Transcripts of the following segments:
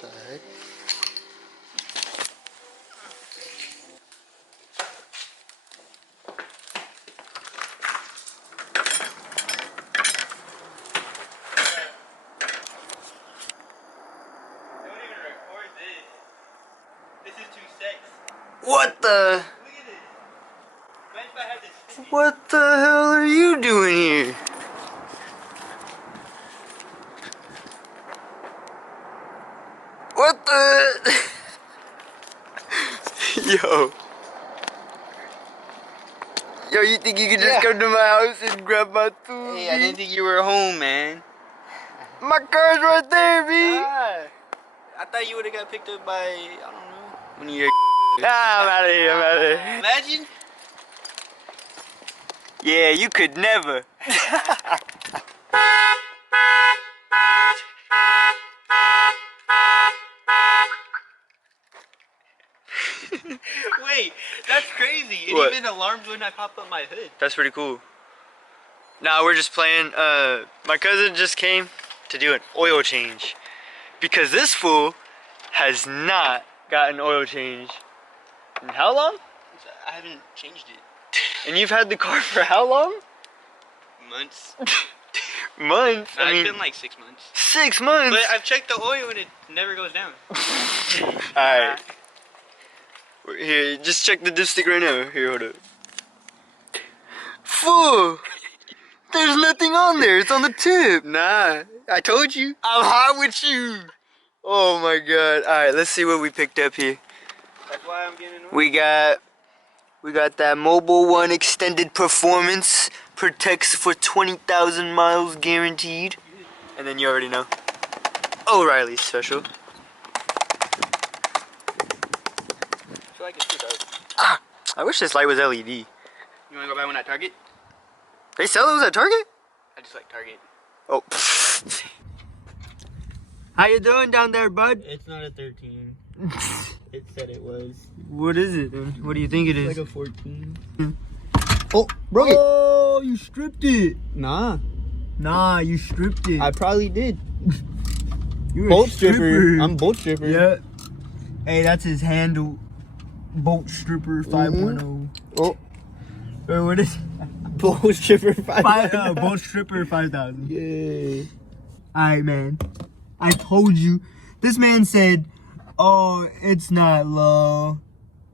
the heck? What the? What the hell are you doing here? What the? Yo. Yo, you think you could just come to my house and grab my food? Hey, I didn't think you were home, man. My car's right there, B. I thought you would have got picked up by, I don't know, one of your Nah, I'm out of here, I'm out of here. Imagine. Yeah, you could never. Wait, that's crazy. It What? even alarms when I pop up my hood. That's pretty cool. Nah, we're just playing. My cousin just came to do an oil change. Because this fool has not got an oil change. In how long? I haven't changed it. And you've had the car for how long? Months. Months? No, I mean, it's been like 6 months. 6 months? But I've checked the oil and it never goes down. Alright. Here, just check the dipstick right now. Here, hold up. Fool! There's nothing on there. It's on the tip. Nah, I told you. I'm hot with you. Oh my god. Alright, let's see what we picked up here. That's why I'm getting oil. We got that Mobile One extended performance. Protects for 20,000 miles guaranteed. And then you already know. O'Reilly's special. I feel like it's too dark. Ah! I wish this light was LED. You wanna go buy one at Target? They sell those at Target? I just like Target. Oh. How you doing down there, bud? It's not a 13. It said it was. What is it then? What do you think it is? Like a 14. Oh, broke it. Oh, you stripped it. Nah. Nah, you stripped it. I probably did. You're Bolt a stripper. I'm bolt stripper. Yeah. Hey, that's his handle. Bolt stripper 5.0. Oh. Or what is it? Bolt stripper 5. Bolt stripper 5,000. Yeah. Alright, man. I told you. This man said, oh, it's not low.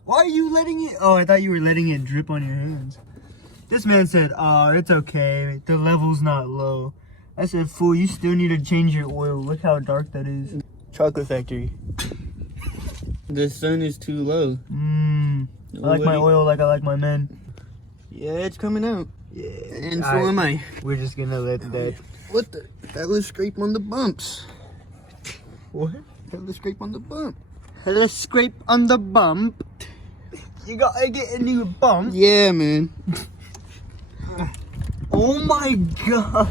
Why are you letting it? Oh, I thought you were letting it drip on your hands. This man said, oh, it's okay. The level's not low. I said, fool, you still need to change your oil. Look how dark that is. Chocolate factory. The sun is too low. I like my oil like I like my men. Yeah, it's coming out. Yeah. And so am I. We're just gonna let that. What the? That was scrape on the bumps. What? That was scrape on the bump. Let's scrape on the bump. You gotta get a new bump. Yeah, man. Oh my god.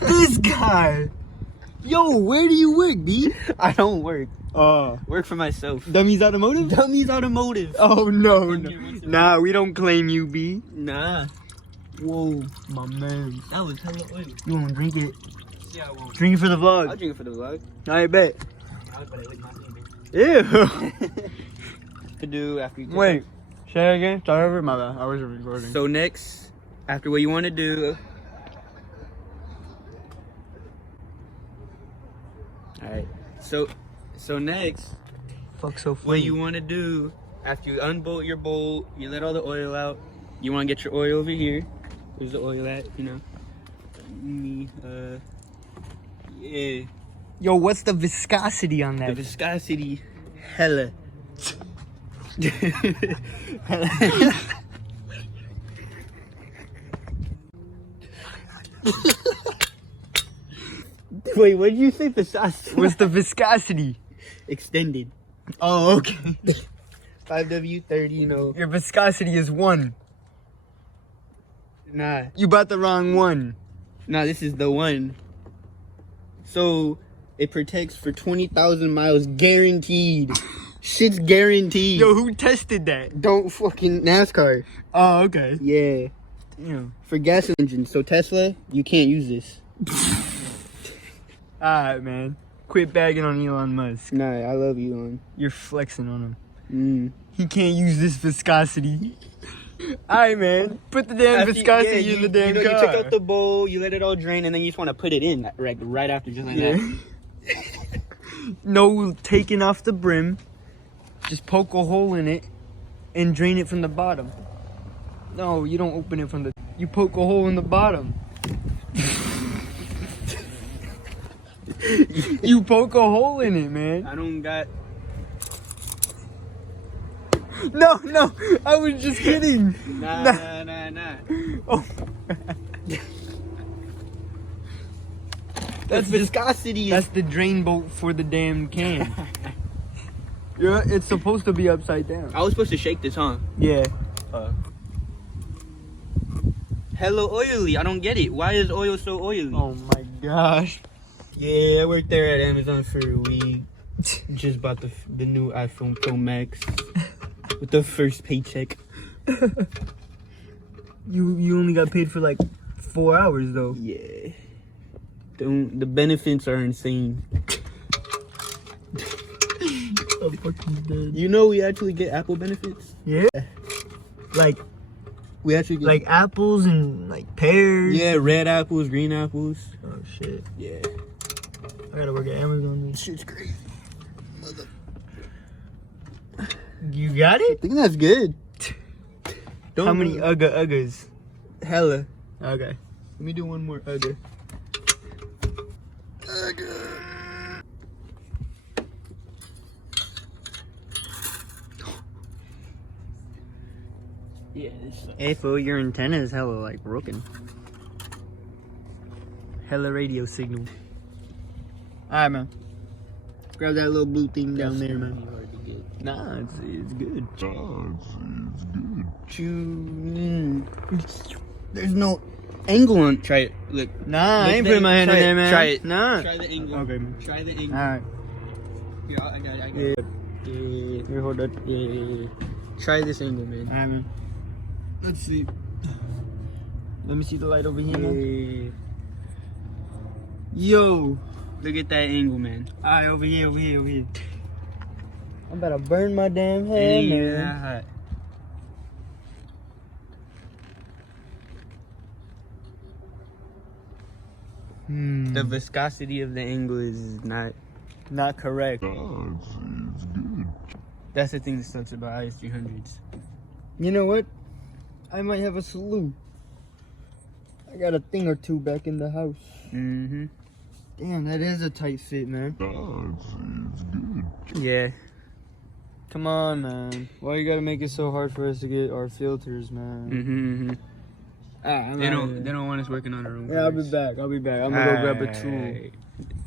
This guy. Yo, where do you work, B? I don't work. Work for myself. Dummyz Automotive? Dummyz Automotive. Oh no, no. Nah, we don't claim you, B. Nah. Whoa, my man. That was hella oil. You wanna drink it? Yeah, I won't. Drink it for the I'll vlog. drink it for the vlog. I bet. But I lick my finger. Ew. To do after you take Wait, say it again. Start over. My bad. I was recording. So next, after what you want to do. Alright. So next, Fuck so funny. what you want to do after you unbolt your bolt, you let all the oil out. You want to get your oil over here. Where's the oil at? You know. Yeah. Yo, what's the viscosity on The that? viscosity, hella. Wait, what did you say? Viscosity? What's the viscosity? Extended. Oh, okay. 5W30, you know. Your viscosity is 1. Nah. You bought the wrong one. Nah, this is the one. So, it protects for 20,000 miles guaranteed. Shit's guaranteed. Yo, who tested that? Don't fucking NASCAR. Oh, okay. Yeah. Damn. For gas engines. So Tesla, you can't use this. Alright, man. Quit bagging on Elon Musk. Nah, I love Elon. You're flexing on him. Mm. He can't use this viscosity. Alright, man. Put the damn viscosity in the damn car. You took out the bowl, you let it all drain, and then you just want to put it in right after, just like that. No taking off the brim. Just poke a hole in it and drain it from the bottom. No, you don't open it from the... You poke a hole in the bottom. You poke a hole in it, man. I don't got... No, I was just kidding. Nah. Oh. That's viscosity. That's the drain bolt for the damn can. Yeah, it's supposed to be upside down. I was supposed to shake this, huh? Yeah. Hella oily. I don't get it. Why is oil so oily? Oh my gosh. Yeah, I worked there at Amazon for a week. Just bought the new iPhone Pro Max with the first paycheck. You only got paid for like 4 hours though. Yeah. The benefits are insane. I'm fucking dead. You know we actually get Apple benefits? Yeah. Like We actually get like apples and like pears. yeah, red apples, green apples. Oh shit. Yeah. I gotta work at Amazon. This shit's crazy. You got I it? think that's good. How many uggas? Hella. Okay. Let me do one more Ugga. Yeah, this sucks. Hey fool, your antenna is hella like broken. Hella radio signal. Alright, man. Grab that little blue thing down there, man. Nah, it's good. There's no angle on. Try it. Look. Nah, I ain't putting my hand in there, man. Try it. Nah. Try the angle. Okay, man. Try the angle. Alright. Here, I got it. Yeah. Here, hold that. Yeah. Try this angle, man. Alright, man. Let's see. Let me see the light over here, man. Yo. Look at that angle, man. Alright, over here. I'm about to burn my damn head, man. The viscosity of the angle is Not correct. That's the thing that sucks about IS300s. You know what? I might have a salute. I got a thing or two back in the house. Mm-hmm. Damn, that is a tight fit, man. Yeah. Come on, man. Why you gotta make it so hard for us to get our filters, man? Mm-hmm. I'm They outta don't. here. They don't want us working on our own. Yeah, I'll be cars. back. I'm gonna go grab a tool. Alright.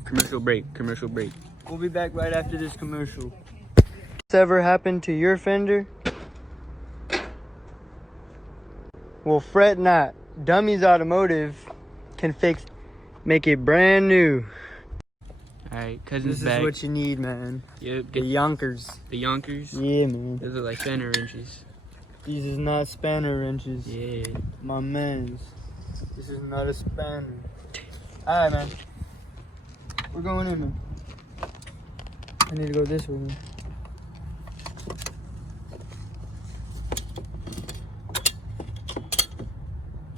Commercial break. Commercial break. We'll be back right after this commercial. This ever happened to your fender? Well, fret not. Dummyz Automotive can make it brand new. Alright, cousin's This back. is what you need, man. Yep, The get Yonkers. the Yonkers. Yeah, man. Those are like spanner wrenches. These is not spanner wrenches. Yeah. My mans. This is not a spanner. Alright, man. We're going in, man. I need to go this way, man.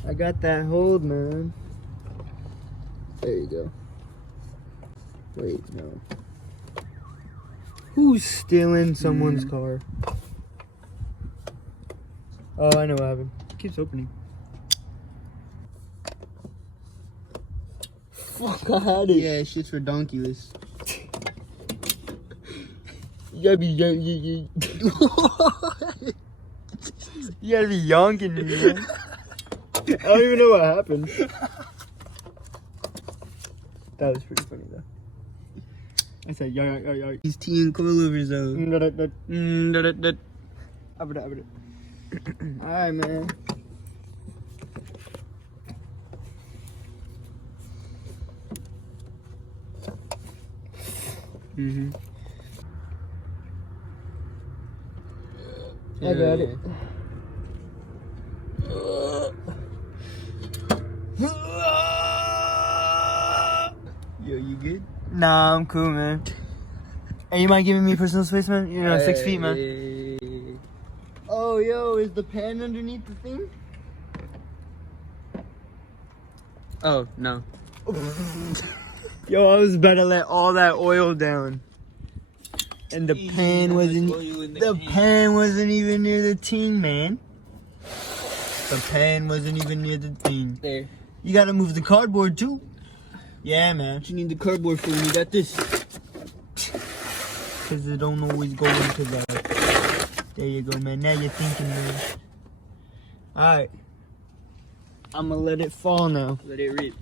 I got that hold, man. There you go. Wait, no. Who's stealing someone's car? Oh, I know what happened. It keeps opening. Fuck, I had it. Yeah, shit's redonkulous. You gotta be you gotta be yonking me, man. I don't even know what happened. That was pretty funny though. I said yo. These tea and coilovers though. Alright, man. Mm-hmm. I got it. Yo, you good? Nah, I'm cool, man. Hey, you mind giving me personal space, man? You know, 6 feet, man. Oh, yo, is the pan underneath the thing? Oh, no. Yo, I was about to let all that oil down. And the pan wasn't even near the thing, man. The pan wasn't even near the thing. There. You gotta move the cardboard too. Yeah, man. What you need the cardboard for when you got this? Cause it don't always go into that. There you go, man. Now you're thinking, man. Alright. I'm gonna let it fall now. Let it rip.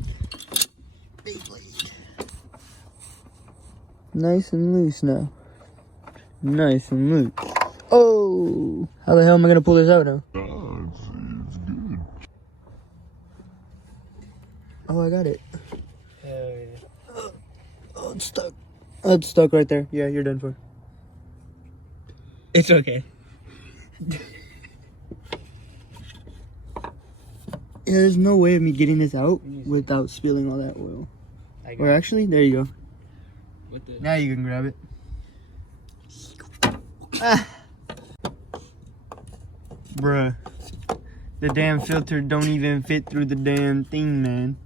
Nice and loose now. Nice and loose. Oh! How the hell am I gonna pull this out now? It's good. Oh, I got it. Hell yeah. Oh, it's stuck. Oh, it's stuck right there. Yeah, you're done for. It's okay. Yeah, there's no way of me getting this out without spilling all that oil. Or actually, there you go. What the? Now you can grab it. Ah. Bruh. The damn filter don't even fit through the damn thing, man.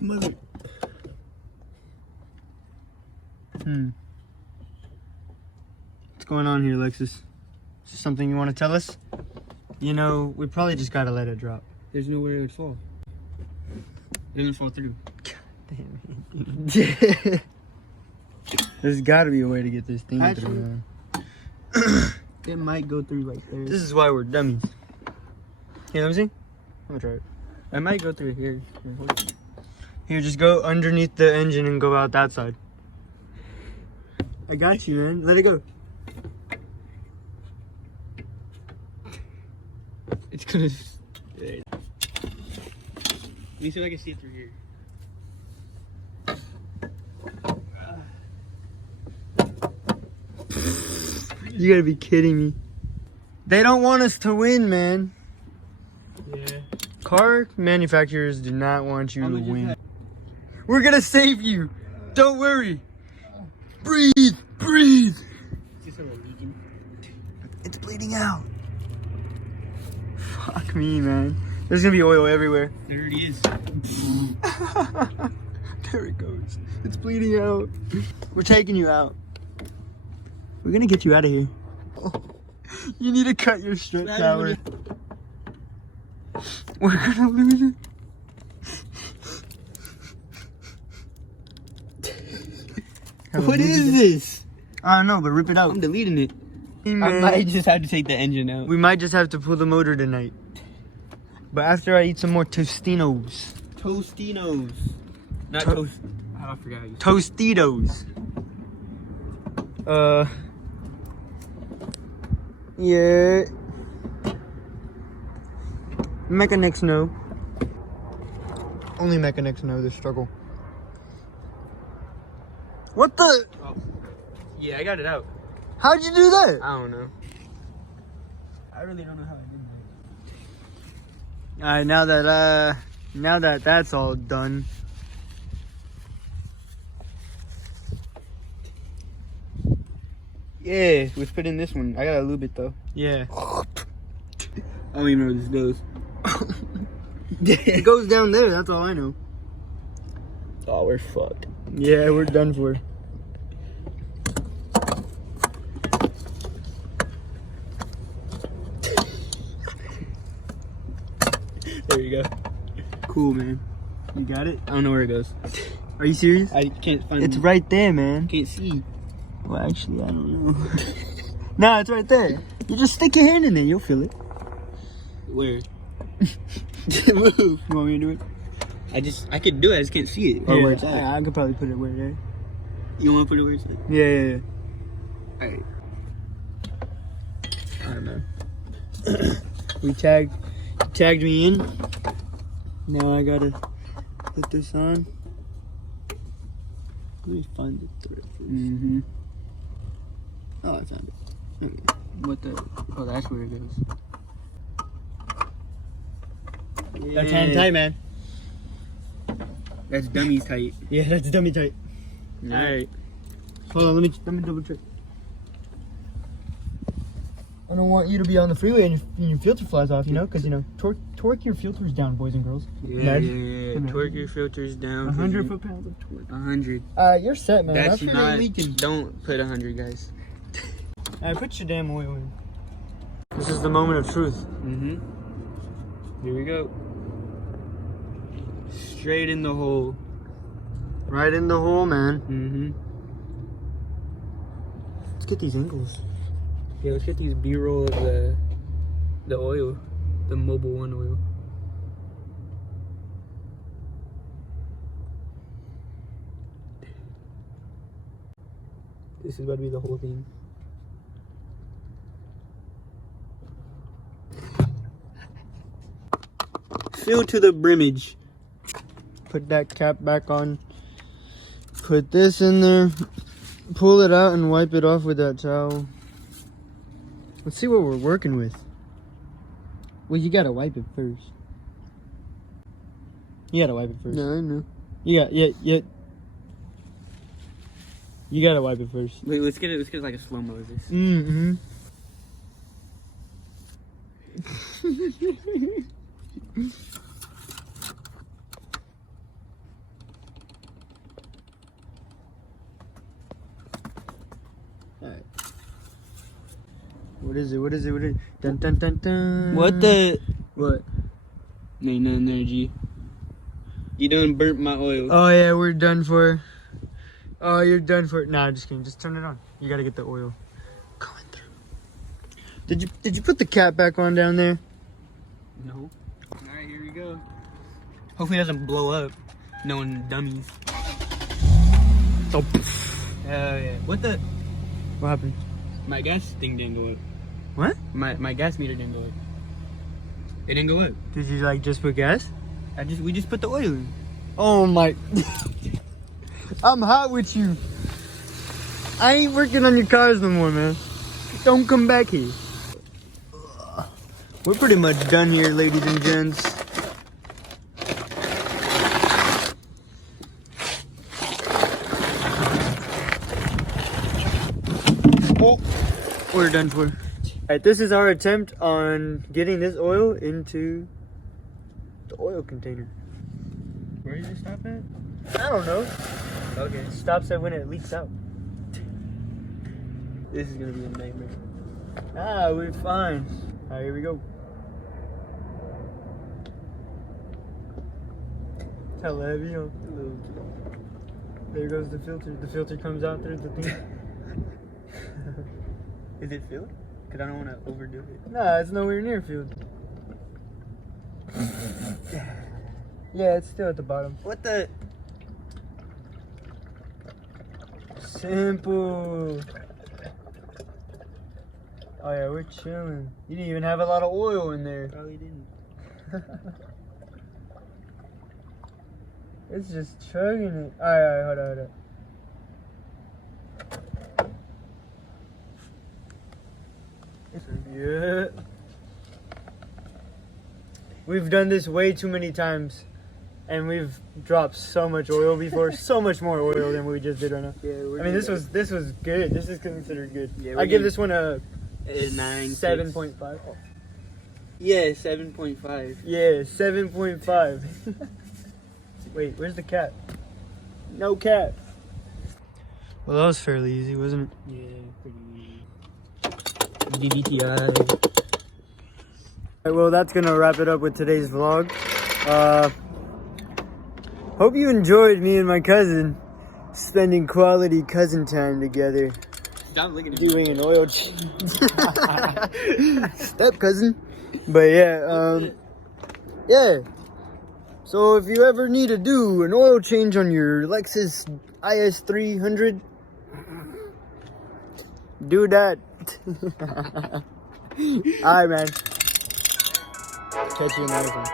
Mother. What's going on here, Lexus? Is there something you want to tell us? You know, we probably just gotta let it drop. There's nowhere it would fall. It doesn't fall through. Damn. There's gotta be a way to get this thing through, man. It might go through right there. This is why we're dummies. Here, let me see. I'm gonna try it. I might go through here. Here, just go underneath the engine and go out that side. I got you, man. Let it go. It's gonna. Let me see if I can see it through here. You gotta be kidding me. They don't want us to win, man. Yeah. Car manufacturers do not want you to win. We're gonna save you. Don't worry. Breathe, breathe. It's bleeding out. Fuck me, man. There's gonna be oil everywhere. There it is. There it goes. It's bleeding out. We're taking you out. We're gonna get you out of here. You need to cut your strip tower. We're gonna lose it. What is this? I don't know, but rip it out. I'm deleting it. Man. I might just have to take the engine out. We might just have to pull the motor tonight. But after I eat some more Tostinos. Tostinos. Not toast. I forgot how you Tostitos. Yeah. Mechanics know. Only mechanics know this struggle. What the? Oh. Yeah, I got it out. How'd you do that? I don't know. I really don't know how I did that. Alright, now that that's all done. Yeah, let's put in this one. I gotta lube it though. Yeah. I don't even know where this goes. It goes down there, that's all I know. Oh, we're fucked. Yeah, we're done for. There you go. Cool, man. You got it? I don't know where it goes. Are you serious? I can't find It's it. right there, man. Can't see. Well, actually, I don't know. Nah, it's right there. You just stick your hand in there, you'll feel it. Where? Move. You want me to do it? I could do it, I just can't see it. Or Yeah, where it's at. I could probably put it where there. You wanna put it where it's at? Yeah. Alright. Alright, man. You tagged me in. Now I gotta put this on. Let me find the thread first. Mm-hmm. Oh, I found it. Okay. What the? Oh, that's where it goes. That's hand tight, man. That's Dummyz tight. Yeah, that's dummy tight. Alright. Hold on, let me double check. I don't want you to be on the freeway and your filter flies off, you know, because, you know, torque your filters down, boys and girls. Yeah. Ned? Torque your filters down. 100 foot-pounds of torque. 100. You're set, man. That's After not. that weekend. Don't put 100, guys. Alright, put your damn oil in. This is the moment of truth. Mm-hmm. Here we go. Straight in the hole. Right in the hole, man. Mm-hmm. Let's get these angles. Yeah, let's get these B-roll of the oil. The Mobile One oil. This is about to be the whole thing. Fill to the brimmage. Put that cap back on. Put this in there. Pull it out and wipe it off with that towel. Let's see what we're working with. Well, you gotta wipe it first. You gotta wipe it first. No, I know. Yeah. You gotta wipe it first. Wait, let's get it like a slow-mo of this. Mm-hmm. Alright. What is it? Dun dun dun dun. What the? What? No, nothing there, G. You done burnt my oil. Oh yeah, we're done for. Oh, you're done for. Nah, just kidding. Just turn it on. You gotta get the oil going through. Did you put the cap back on down there? No. Alright, here we go. Hopefully it doesn't blow up. Knowing Dummyz. Oh. Hell yeah. What the? What happened? My gas thing didn't go up. What? My gas meter didn't go up. It didn't go up. Did you like just put gas? We just put the oil in. Oh my. I'm hot with you. I ain't working on your cars no more, man. Don't come back here. We're pretty much done here, ladies and gents. Oh, we're done for. Alright, this is our attempt on getting this oil into the oil container. Where does it stop at? I don't know. Okay. It stops at when it leaks out. This is gonna be a nightmare. Ah, we're fine. Alright, here we go. Hella heavy, huh? There goes the filter. The filter comes out through the thing. Is it filled? Cause I don't want to overdo it. Nah, it's nowhere near filled. Yeah, it's still at the bottom. What the? Simple. Oh yeah, we're chilling. You didn't even have a lot of oil in there. Probably didn't. It's just chugging it. Alright, hold on. Yeah. We've done this way too many times. And we've dropped so much oil before. So much more oil than we just did right now. Yeah, I mean, this was good. This is considered good. Yeah, I give this one a 9, 7.5. Oh. Yeah, 7.5. Yeah, 7.5. Wait, where's the cap? No cap. Well, that was fairly easy, wasn't it? Yeah, pretty easy. DVTI. Alright, well, that's gonna wrap it up with today's vlog. Hope you enjoyed me and my cousin spending quality cousin time together. Stop looking at me. Doing an oil change. Step cousin. But yeah, yeah. So if you ever need to do an oil change on your Lexus IS 300, do that. Alright, man. Catch you in the next one.